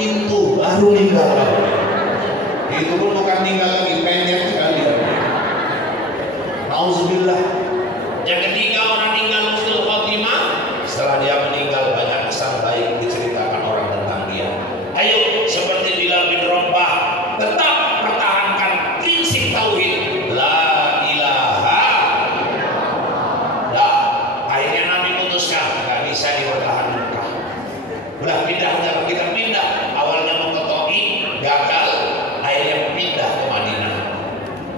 pintu baru meninggal. Itu pun bukan tinggal lagi, pendek sekali. Nauzubillah. Yang ketiga, orang tinggal husnul khotimah. Setelah dia meninggal banyak kesan baik diceritakan orang tentang dia. Ayo seperti Bilal bin Rabah, tetap pertahankan prinsip tauhid la ilaha. Dah, akhirnya Nabi putuskan nggak bisa dipertahankan. Udah pindah, kita pindah. Awalnya mau ke Taif, gagal. Akhirnya pindah ke Madinah.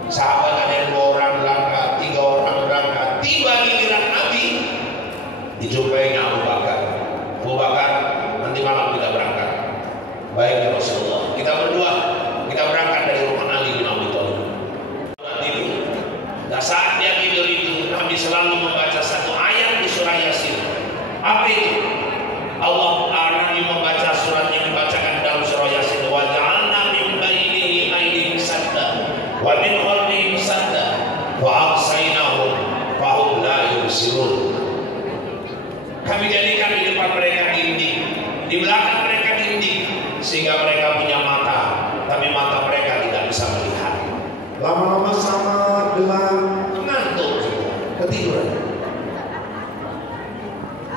Sahabat ada yang 2 orang berangkat, 3 orang berangkat. Tiba giliran Nabi, dijumpainya Abu Bakar. Abu Bakar, nanti malam kita berangkat. Baik ya Rasulullah. Kita berdua, kita berangkat dari rumah Ali bin Abi Thalib. Nah, saat dia tidur itu, Nabi selalu membaca satu ayat di surah Yasin. Apa itu? Nabi membaca surat yang dibacakan dalam surah Yasin. Wa ja'alna min bainihi aydin sadda wa min khalfihim sadda wa aqsaynahum fahum la yubsirun. Kami jadikan di depan mereka dinding, di belakang mereka dinding, sehingga mereka punya mata, tapi mata mereka tidak bisa melihat. Lama-lama sama gelap, ngantuk, ketiduran.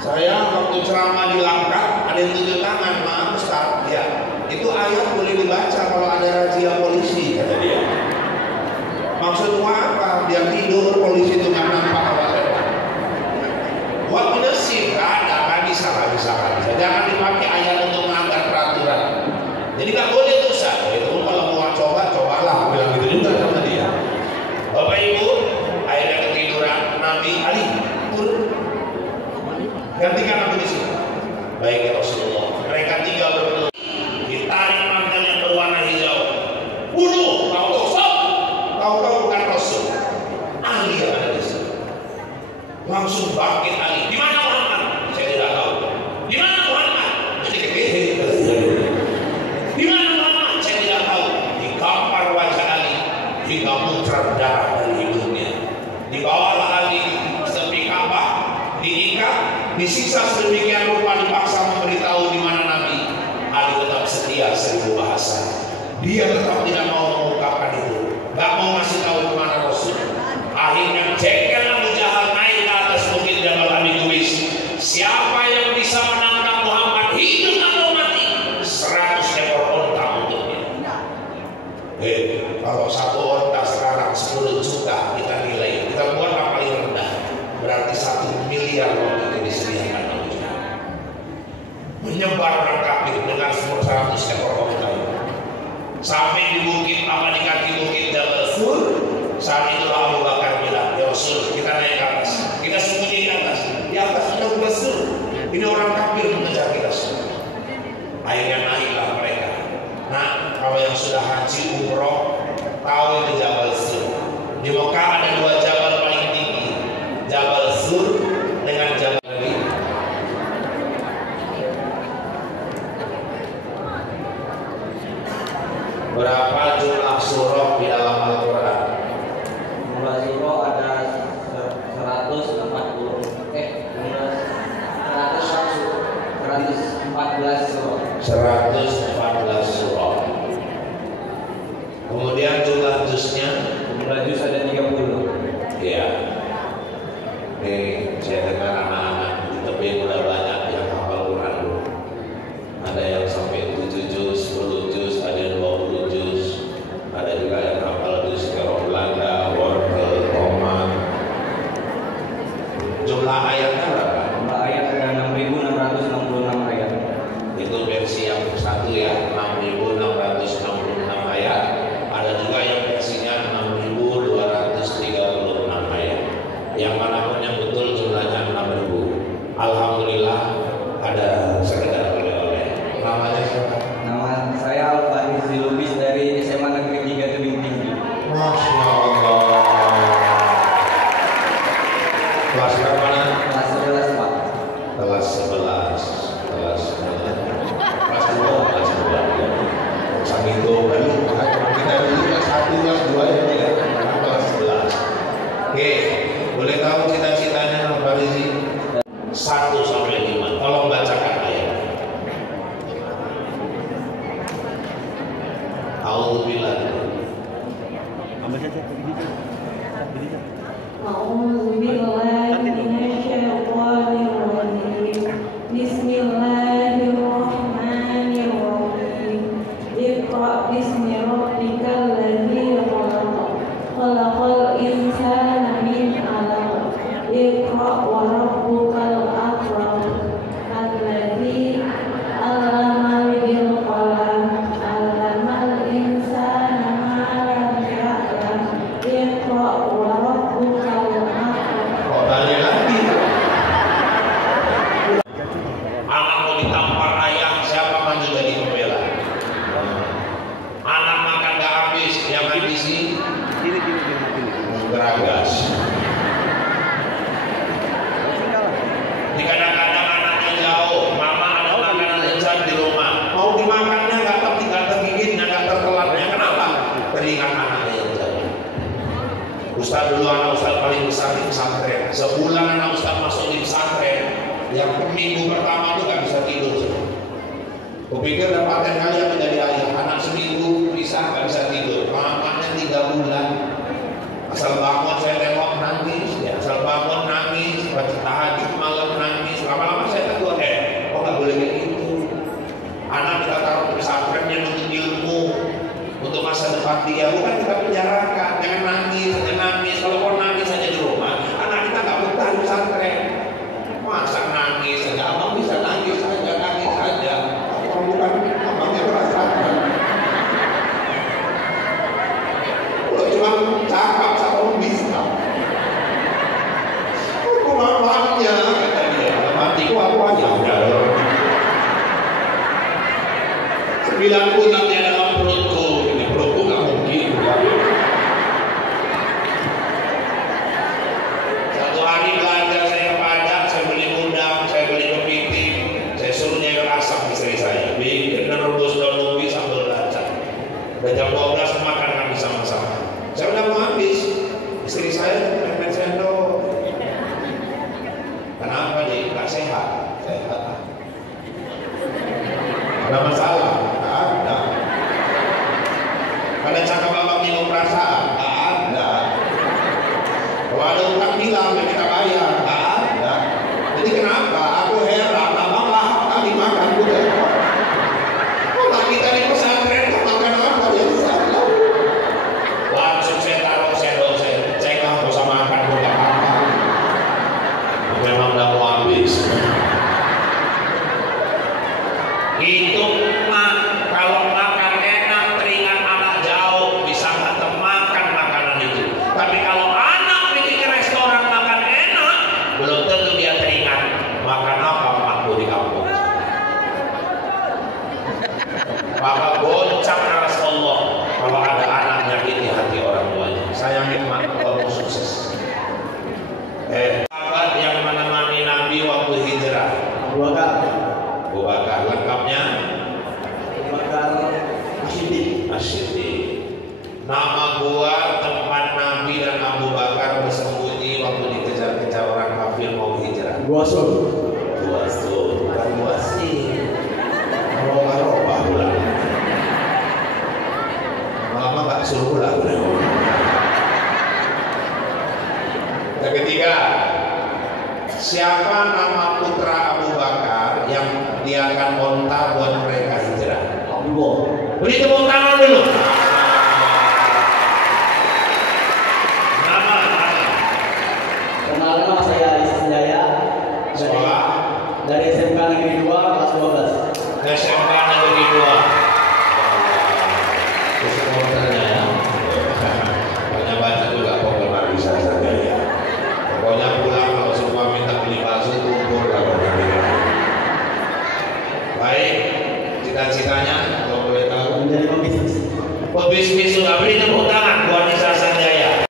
Saya waktu ceramah di Langkat, ada yang tunjuk tangan, maaf Ustaz, ya itu ayat boleh dibaca kalau ada razia polisi, kata dia. Maksudnya apa? Dia tidur, polisi itu nggak nampak awalnya. Buat menasib, nggak bisa. Jangan dipakai ayat untuk melanggar peraturan. Jadi nggak boleh tuh Ustaz. Itu kalau mau cobalah, bilang gitu juga sama dia. Bapak Ibu, akhirnya ketiduran. Nabi Ali turun. Gantikan aku di sini. Baik ya Rasulullah. Mereka tinggal berdua. Ditarik mantel yang berwarna hijau. Bunuh, tahu bukan Rasul. Ali yang ada di sini. Langsung bangkit Ali. Di mana Muhammad? Saya tidak tahu. Di mana Muhammad? Di mana Muhammad? Saya tidak tahu. Dikampar wajah Ali hingga muncrat darah dari hidungnya. Dibawalah Ali sepi Ka'bah, diikat, disiksa sedemikian rupa, dipaksa memberitahu di mana Nabi. Ali tetap setia 1000 bahasa. Dia tetap tidak mau mengungkapkan itu, nggak mau masih tahu di mana Rasul. Akhirnya jengkel Abu Jahal naik ke atas bukit Jabal Abi Qubais. Siapa yang bisa menangkap Muhammad hidup atau mati? 100 ekor onta untuknya. Kalau satu onta sekarang 10 juta kita nilai, kita buat yang paling rendah, berarti 1 miliar waktu itu disediakan Abu Jahal. Menyebar orang kafir dengan 100 ekor onta. Sampai di bukit apa, di kaki bukit Jabal Sur. Saat itulah Abu Bakar bilang, ya Rasul, kita naik ke atas, kita sembunyi di atas. Di atas ada Jabal Sur. Ini orang kafir mengejar kita semua. Akhirnya naiklah mereka. Nah, kalau yang sudah haji umroh tahu itu Jabal Sur. Di Mekah ada 2 jabal paling tinggi, Jabal Sur dengan Jabal Nabi. Berapa jumlah surah di dalam Al-Quran? Jumlah surah ada 114 surah. Kemudian jumlah juznya? Jumlah juz ada 30. Iya. Saya dengar anak-anak di tepi udah banyak yang hafal Quran dulu. Ada yang sampai 7 juz, 10 juz, ada yang 20 juz. Ada juga yang hafal juz Qira'ah Belanda, wortel, tomat. Jumlah ayatnya berapa? Jumlah ayat ada 6.666 ayat. Itu versi yang satu ya. mau ditampar ayah, siapa maju jadi pembela? Anak makan gak habis, yang habisi geragas. Kadang-kadang anaknya jauh, mama ada makanan lezat di rumah, mau dimakannya nggak tergigitnya, nggak tertelannya. Kenapa? Teringat anaknya yang jauh. Ustaz dulu anak Ustaz paling besar di pesantren. Sebulan anak Ustaz masuk di pesantren, yang minggu pertama itu nggak bisa tidur. Kupikir dapat kali yang menjadi ayah. Anak seminggu bisa nggak bisa tidur. Mamanya 3 bulan. Asal bangun saya tengok nangis, ya. Asal bangun nangis, baca tahajud malam nangis. Lama-lama saya tegur, kok nggak boleh kayak gitu. Anak kita taruh di pesantrennya untuk ilmu, untuk masa depan dia. Bukan kita penjarakan. Jangan nangis, jangan nangis. Kalau kau nangis saja di rumah, anak kita nggak betah di pesantren. Masa nangis saja, abang bisa nangis saja, nangis saja. Abang bukan abangnya merasakan. Kalau cuma cakap sama bisa. Aku mamanya kata dia, matiku aku aja udah. 9 bulan dia dalam perutku, ini perutku nggak mungkin. Satu hari belanja saya pajak, saya beli udang, saya beli kepiting, saya suruh nyewer asap istri saya, bikin rebus daun ubi sambal kacang. Udah jam 12 makan kami sama-sama. Saya udah mau habis, istri saya main sendok. Kenapa dia nggak sehat? Sehat. Ada masalah? Nggak ada. Ada cakap abang minum perasaan? Nggak ada. Kalau ada utang bilang yang kita bayar? Nggak ada. Jadi kenapa? Aku heran, abang lahap kali makan udah. Kalau kita di pesantren makan apa dia bisa? Langsung saya taruh sendok saya nggak usah makan udah apa. Memang udah mau habis. Itu kalau makan enak teringat anak jauh bisa nggak termakan makanan itu. Tapi kalau anak pergi ke restoran makan enak, belum tentu dia teringat makan apa makku di kampung. Maka goncang aras Allah kalau ada anak nyakiti hati orang tuanya. Sayangin mak kalau mau sukses. Sahabat yang menemani Nabi waktu hijrah. Abu Bakar lengkapnya Abu Bakar As-Siddiq. Nama gua tempat Nabi dan Abu Bakar bersembunyi waktu dikejar-kejar orang kafir mau hijrah. Gua Sur. Bukan gua sih. Roba-roba pula. Lama nggak suruh pulang. Yang ketiga, siapa nama putra Abu Bakar yang dia akan onta buat mereka hijrah? Abdullah. Beri tepuk tangan dulu. Nama. Kenalkan nama saya Isa Senjaya. Sekolah. Dari SMK Negeri 2 kelas 12. SMK Negeri 2. Supporternya ya. Banyak baca juga penggemar Isa Senjaya. Pokoknya pulang kalau semua minta beli bakso kumpul kalau baik, cita-citanya kalau boleh tahu Menjadi pebisnis. pebisnis. Sudah beri tepuk tangan buat Isa Senjaya.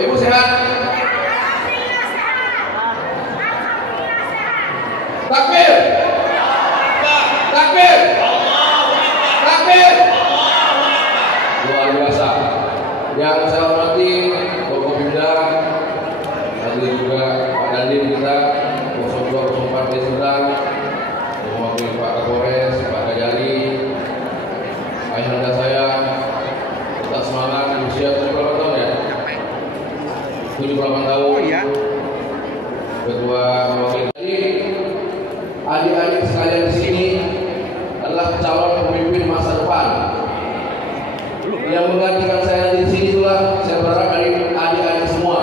Ibu sehat? Takbir! Takbir! Takbir! Luar biasa. Yang saya hormati Bapak Bimda, lalu juga Pak Dandim kita, 0204 Desendang, mewakili Pak Kapolres, Pak Kajari, ayahanda saya, tetap semangat di usia 78 tahun ya. 78 tahun. Ketua mewakili. Jadi adik-adik sekalian di sini adalah calon pemimpin masa depan. Yang menggantikan saya di sini itulah saya berharap dari adik-adik semua.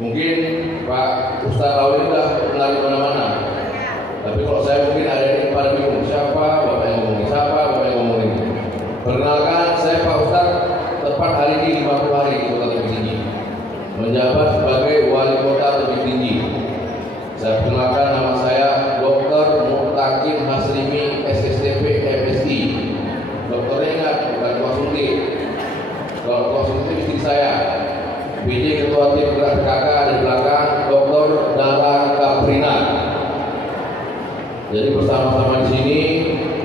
Mungkin Pak Ustaz Lawli sudah lari mana-mana. Tapi kalau saya mungkin ada di pada bingung siapa Bapak yang ngomong, siapa Bapak yang ngomong ini. Perkenalkan saya Pak Ustaz, tepat hari ini 50 hari di Kota Tebing Tinggi, menjabat sebagai Wali Kota Tebing Tinggi. Saya perkenalkan, nama saya Dr. Mutakin Hasrimi, SSTP, MSI. Dokternya ingat, bukan ketua suntik. Kalau ketua suntik istri saya. PJ Ketua Tim Gerak PKK di belakang, Dr. Dara Kaprina. Jadi bersama-sama di sini,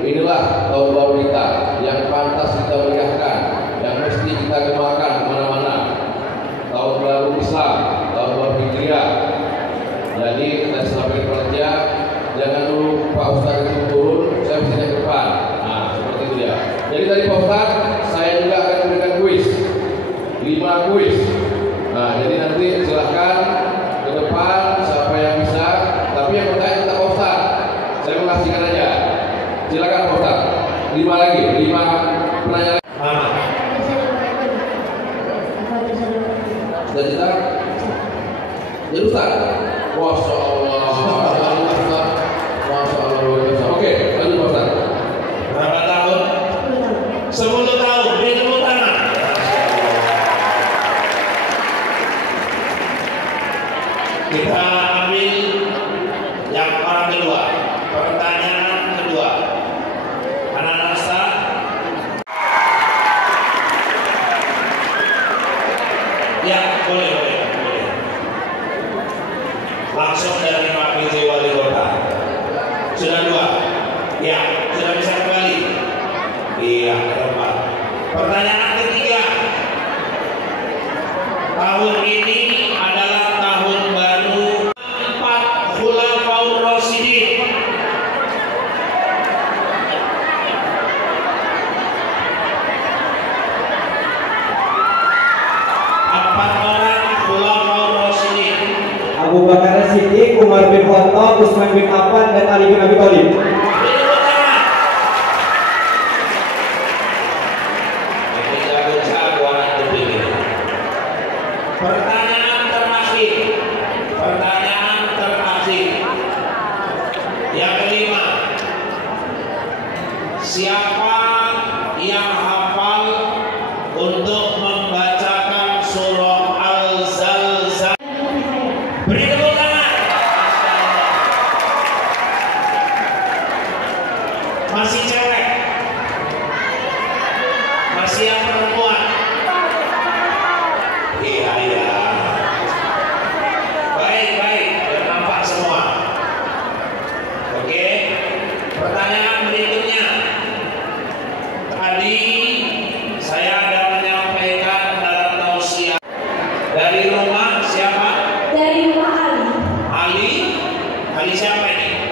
inilah tahun baru kita yang pantas kita meriahkan, yang mesti kita gemakan kemana-mana. Tahun baru Islam, tahun baru Hijriah. Jadi kita sampaikan pelajar, jangan dulu Pak Ustadz itu turun, saya bisa ke depan. Nah, seperti itu ya. Jadi tadi Pak Ustadz, saya juga akan memberikan kuis, 5 kuis. Nah, jadi nanti silahkan ke depan siapa yang bisa, tapi yang bertanya tetap Pak Ustadz. Saya mengasihkan aja. Silakan Pak Ustadz. 5 lagi, 5 penanya. Cita-cita? Jadi Ustaz. Masya Allah. Masya Allah. Oke, lanjut Pak Ustaz. Berapa tahun? 10 tahun. Beri tepuk tangan. Kita ambil yang orang kedua. Pertanyaan kedua. Anak-anak Ustaz. Ya, boleh. Langsung dari Pak PJ Wali Kota. Sudah 2. Ya, sudah bisa kembali. Iya, ke tempat. Pertanyaan ketiga. Tahun ini adalah tahun baru 4 Khulafaur Rasyidin. Abu Bakar Siddiq, Umar bin Khattab, Utsman bin Affan, dan Ali bin Abi Thalib. Pertanyaan terakhir. Yang kelima. Siapa yang hafal untuk membacakan surah Al-Zalzal? Beri tepuk tangan. Masih cewek? Masih yang perempuan? Iya. Baik, biar nampak semua. Oke. Pertanyaan berikutnya. Tadi saya ada menyampaikan dalam tausiah. Dari rumah siapa? Dari rumah Ali. Ali siapa ini?